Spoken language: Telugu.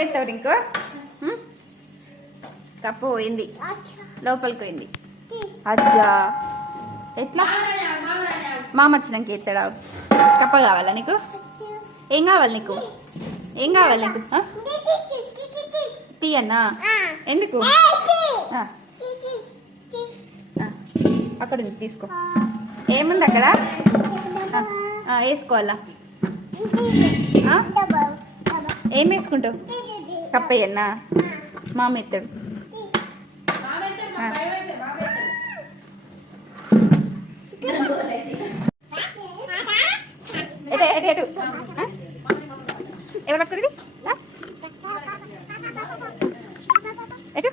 చేస్తావు ఇంకో? కప్పు పోయింది. లోపలికి పోయింది అజ్జా ఎట్లా? మామ వచ్చినాక ఎత్తాడా? కప్ప కావాలా నీకు? ఏం కావాలి నీకు? ఏం కావాలి నీకు? తీయన్నా ఎందుకు. అక్కడ తీసుకో. ఏముంది అక్కడ? వేసుకోవాలా? ఏం వేసుకుంటావు? కప్పయ్యన్నా మామెత్తడు. ఎటు ఎవరు పట్టుకురి ఎటు